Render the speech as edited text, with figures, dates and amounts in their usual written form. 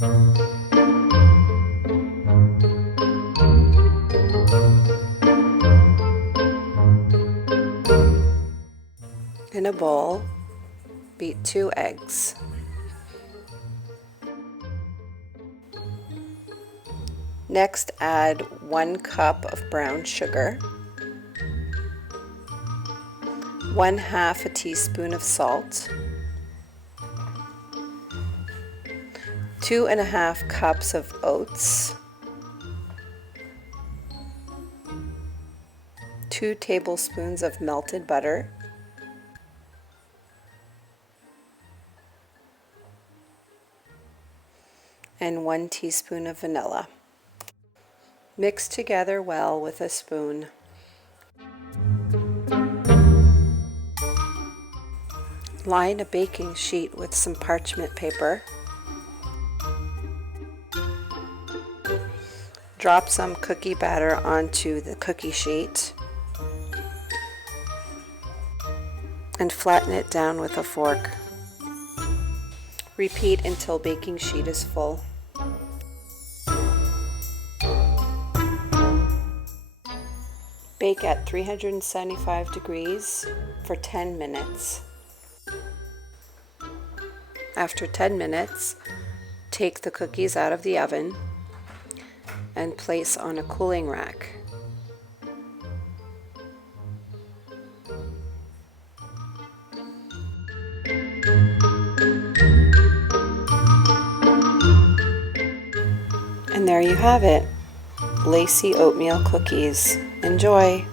In a bowl, beat 2 eggs. Next, add 1 cup of brown sugar, 1/2 teaspoon of salt, 2½ cups of oats, 2 tablespoons of melted butter, and 1 teaspoon of vanilla. Mix together well with a spoon. Line a baking sheet with some parchment paper. Drop some cookie batter onto the cookie sheet and flatten it down with a fork. Repeat until baking sheet is full. Bake at 375 degrees for 10 minutes. After 10 minutes, take the cookies out of the oven and place on a cooling rack. And there you have it, Lacy Oatmeal cookies. Enjoy!